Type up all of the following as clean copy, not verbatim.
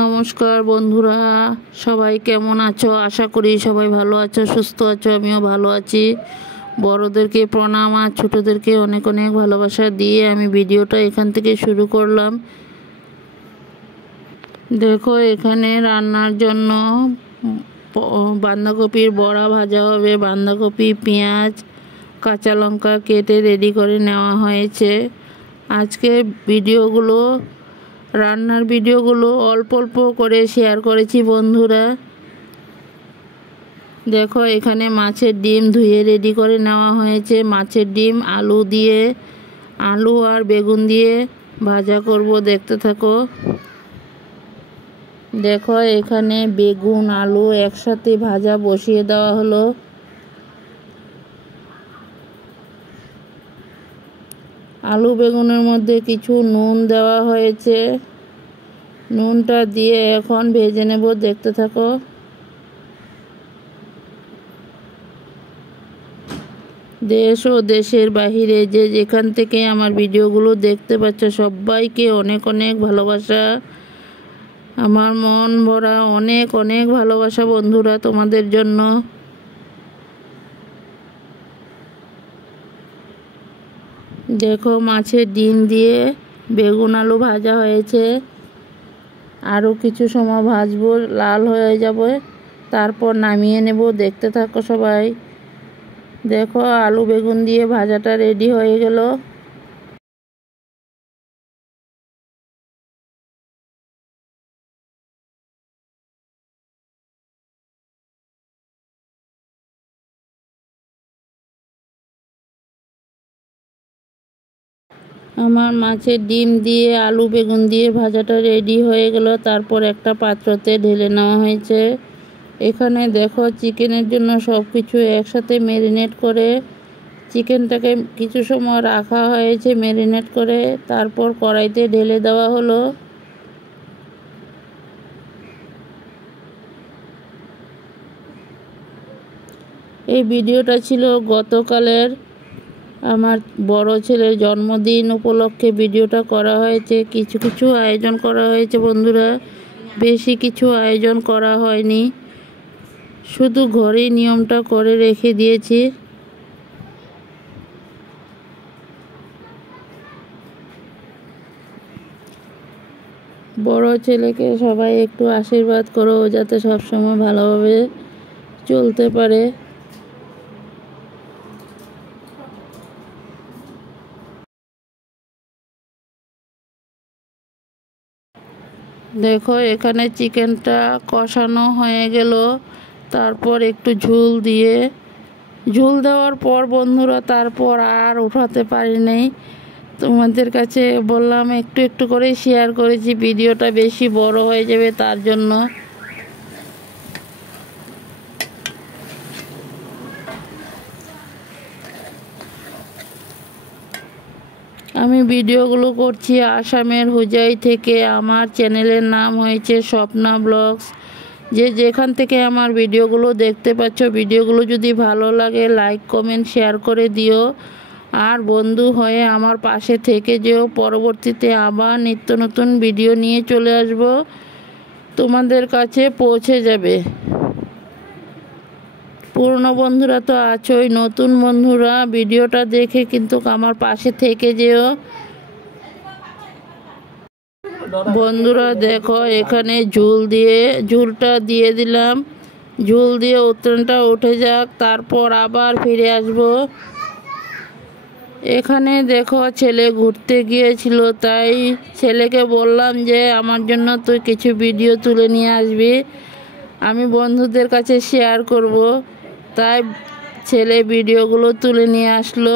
নমস্কার বন্ধুরা, সবাই কেমন আছো? আশা করি সবাই ভালো আছো, সুস্থ আছো। আমিও ভালো আছি। বড়দেরকে প্রণাম আর ছোটদেরকে অনেক অনেক ভালোবাসা দিয়ে আমি ভিডিওটা এখান থেকে শুরু করলাম। দেখো, এখানে রান্নার জন্য বাঁধাকপির বড়া ভাজা হবে। বাঁধাকপি, পেঁয়াজ, কাঁচা লঙ্কা কেটে রেডি করে নেওয়া হয়েছে। আজকে রান্নার ভিডিওগুলো অল্প অল্প করে শেয়ার করেছি বন্ধুরা। দেখো, এখানে মাছের ডিম ধুয়ে রেডি করে নেওয়া হয়েছে। মাছের ডিম আলু আর বেগুন দিয়ে ভাজা করব, দেখতে থাকো। দেখো, এখানে বেগুন আলু একসাথে ভাজা বসিয়ে দেওয়া হলো। আলু বেগুনের মধ্যে কিছু নুন দেওয়া হয়েছে। নুনটা দিয়ে এখন ভেজে নেব, দেখতে থাকো। দেশ ও দেশের বাহিরে যে যেখান থেকে আমার ভিডিওগুলো দেখতে পাচ্ছ, সবাইকে অনেক অনেক ভালোবাসা। আমার মন ভরা অনেক অনেক ভালোবাসা বন্ধুরা তোমাদের জন্য। দেখো, মাছের ডিম দিয়ে বেগুন আলু ভাজা হয়েছে। আরও কিছু সময় ভাজবো, লাল হয়ে যাবে, তারপর নামিয়ে নেব, দেখতে থাকো সবাই। দেখো, আলু বেগুন দিয়ে ভাজাটা রেডি হয়ে গেল। আমার মাছের ডিম দিয়ে আলু বেগুন দিয়ে ভাজাটা রেডি হয়ে গেল। তারপর একটা পাত্রতে ঢেলে নেওয়া হয়েছে। এখানে দেখো, চিকেনের জন্য সব কিছু একসাথে ম্যারিনেট করে চিকেনটাকে কিছু সময় রাখা হয়েছে ম্যারিনেট করে। তারপর কড়াইতে ঢেলে দেওয়া হলো। এই ভিডিওটা ছিল গতকালের আমার বড় ছেলের জন্মদিন উপলক্ষে ভিডিওটা করা হয়েছে। কিছু কিছু আয়োজন করা হয়েছে বন্ধুরা, বেশি কিছু আয়োজন করা হয়নি, শুধু ঘরেই নিয়মটা করে রেখে দিয়েছি। বড় ছেলেকে সবাই একটু আশীর্বাদ করো, যাতে সবসময় ভালোভাবে চলতে পারে। দেখো, এখানে চিকেনটা কষানো হয়ে গেল। তারপর একটু ঝোল দেওয়ার পর বন্ধুরা, তারপর আর উঠাতে পারিনি। তোমাদের কাছে বললাম একটু একটু করে শেয়ার করেছি, ভিডিওটা বেশি বড় হয়ে যাবে তার জন্য। আমি ভিডিওগুলো করছি আসামের হুজাই থেকে। আমার চ্যানেলের নাম হয়েছে স্বপ্না ব্লগস। যে যেখান থেকে আমার ভিডিওগুলো দেখতে পাচ্ছ, ভিডিওগুলো যদি ভালো লাগে লাইক কমেন্ট শেয়ার করে দিও। আর বন্ধু হয়ে আমার পাশে থেকে যেও। পরবর্তীতে আবার নিত্য নতুন ভিডিও নিয়ে চলে আসব, তোমাদের কাছে পৌঁছে যাবে। পুরনো বন্ধুরা তো আছোই, নতুন বন্ধুরা ভিডিওটা দেখে কিন্তু আমার পাশে থেকে যেও বন্ধুরা। দেখো, এখানে ঝুলটা দিয়ে দিলাম। ঝুল দিয়ে উত্তরণটা উঠে যাক, তারপর আবার ফিরে আসব। এখানে দেখো, ছেলে ঘুরতে গিয়েছিল, তাই ছেলেকে বললাম যে আমার জন্য তুই কিছু ভিডিও তুলে নিয়ে আসবি, আমি বন্ধুদের কাছে শেয়ার করব। তাই ছেলে ভিডিওগুলো তুলে নিয়ে আসলো।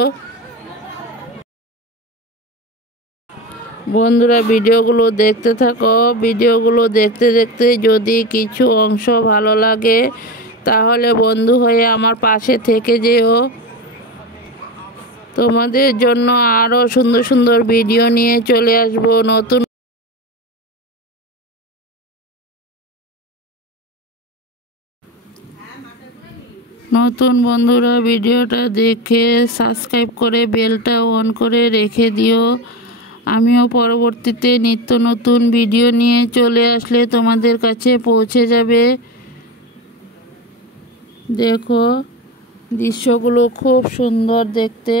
বন্ধুরা, ভিডিওগুলো দেখতে থাকো। ভিডিওগুলো দেখতে দেখতে যদি কিছু অংশ ভালো লাগে, তাহলে বন্ধু হয়ে আমার পাশে থেকে যেও। তোমাদের জন্য আরও সুন্দর সুন্দর ভিডিও নিয়ে চলে আসব। নতুন বন্ধুরা ভিডিওটা দেখে সাবস্ক্রাইব করে বেলটা অন করে রেখে দিও। আমিও পরবর্তীতে নিত্য নতুন ভিডিও নিয়ে চলে আসলে তোমাদের কাছে পৌঁছে যাবে। দেখো দৃশ্যগুলো খুব সুন্দর দেখতে।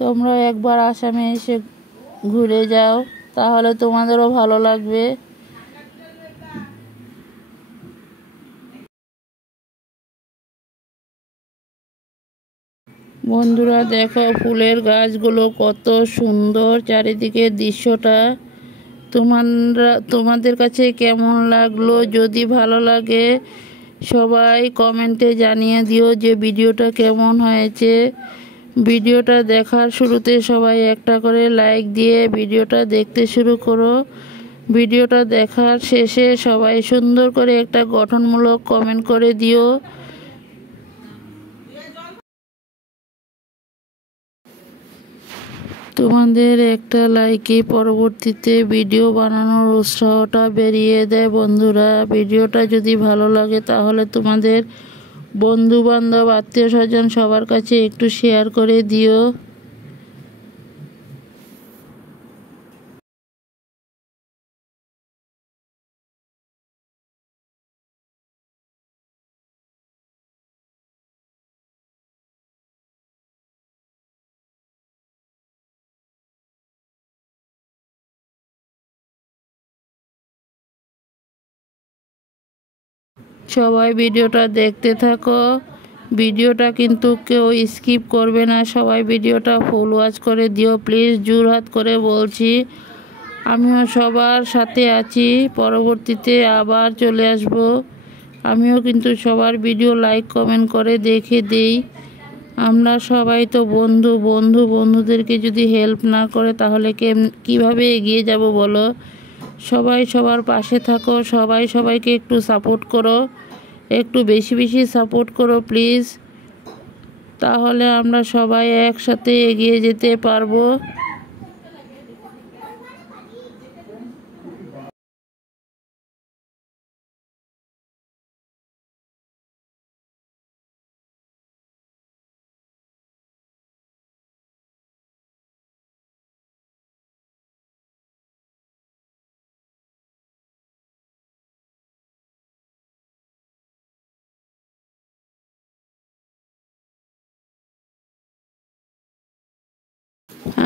তোমরা একবার আসামে এসে ঘুরে যাও, তাহলে তোমাদেরও ভালো লাগবে। বন্ধুরা দেখো ফুলের গাছগুলো কত সুন্দর, চারিদিকের দৃশ্যটা তোমাদের কাছে কেমন লাগলো? যদি ভালো লাগে সবাই কমেন্টে জানিয়ে দিও যে ভিডিওটা কেমন হয়েছে। ভিডিওটা দেখার শুরুতে সবাই একটা করে লাইক দিয়ে ভিডিওটা দেখতে শুরু করো। ভিডিওটা দেখার শেষে সবাই সুন্দর করে একটা গঠনমূলক কমেন্ট করে দিও। তোমাদের একটা লাইকে পরবর্তীতে ভিডিও বানানোর উৎসাহটা বেরিয়ে দেয়। বন্ধুরা ভিডিওটা যদি ভালো লাগে তাহলে তোমাদের বন্ধু বান্ধব আত্মীয় স্বজন সবার কাছে একটু শেয়ার করে দিও। সবাই ভিডিওটা দেখতে থাকো। ভিডিওটা কিন্তু কেউ স্কিপ করবে না, সবাই ভিডিওটা ফুল ওয়াচ করে দিও প্লিজ, জোরহাত করে বলছি। আমিও সবার সাথে আছি, পরবর্তীতে আবার চলে আসব। আমিও কিন্তু সবার ভিডিও লাইক কমেন্ট করে দেখে দেই। আমরা সবাই তো বন্ধুদেরকে যদি হেল্প না করে তাহলে কিভাবে এগিয়ে যাব বলো? সবাই সবার পাশে থাকো, সবাই সবাইকে একটু সাপোর্ট করো, একটু বেশি বেশি সাপোর্ট করো প্লিজ, তাহলে আমরা সবাই একসাথে এগিয়ে যেতে পারবো।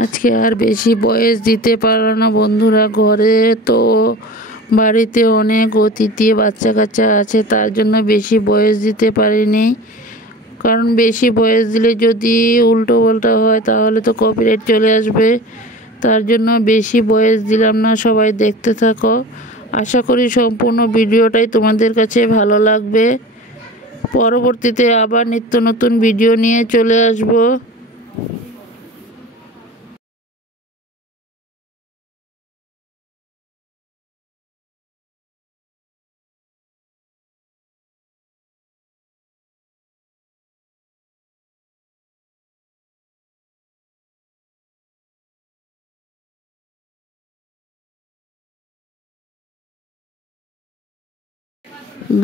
আজকে আর বেশি বয়স দিতে পারলো না বন্ধুরা, ঘরে তো বাড়িতে অনেক অতিথি বাচ্চা কাচ্চা আছে, তার জন্য বেশি বয়স দিতে পারিনি। কারণ বেশি বয়স দিলে যদি উল্টো পাল্টা হয় তাহলে তো কপিরাইট চলে আসবে, তার জন্য বেশি বয়স দিলাম না। সবাই দেখতে থাকো, আশা করি সম্পূর্ণ ভিডিওটাই তোমাদের কাছে ভালো লাগবে। পরবর্তীতে আবার নিত্য নতুন ভিডিও নিয়ে চলে আসবো।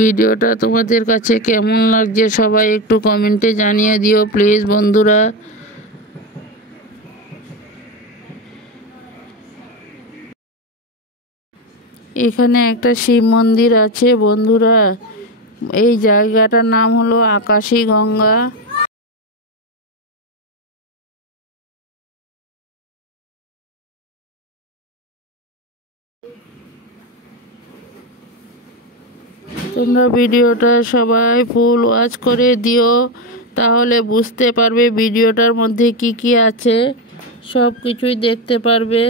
ভিডিওটা তোমাদের কাছে কেমন লাগছে সবাই একটু কমেন্টে জানিয়ে দিও প্লিজ বন্ধুরা। এখানে একটা শিব মন্দির আছে বন্ধুরা, এই জায়গাটার নাম হলো আকাশী গঙ্গা। তোমরা ভিডিওটা সবাই ফুল ওয়াচ করে দিও, তাহলে বুঝতে পারবে ভিডিওটার মধ্যে কি কি আছে, সব কিছুই দেখতে পারবে।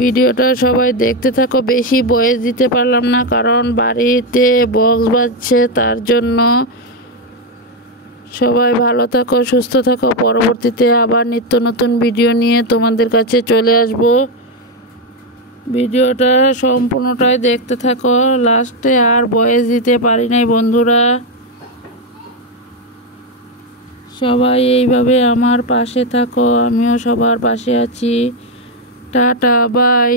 ভিডিওটা সবাই দেখতে থাকো। বেশি ভয়েস দিতে পারলাম না কারণ বাড়িতে বক্স বাজছে, তার জন্য। সবাই ভালো থাকো, সুস্থ থাকো। পরবর্তীতে আবার নিত্য নতুন ভিডিও নিয়ে তোমাদের কাছে চলে আসব। ভিডিওটা সম্পূর্ণটাই দেখতে থাকো। লাস্টে আর ভয়েস দিতে পারি নাই বন্ধুরা। সবাই এইভাবে আমার পাশে থাকো, আমিও সবার পাশে আছি। Tata, by.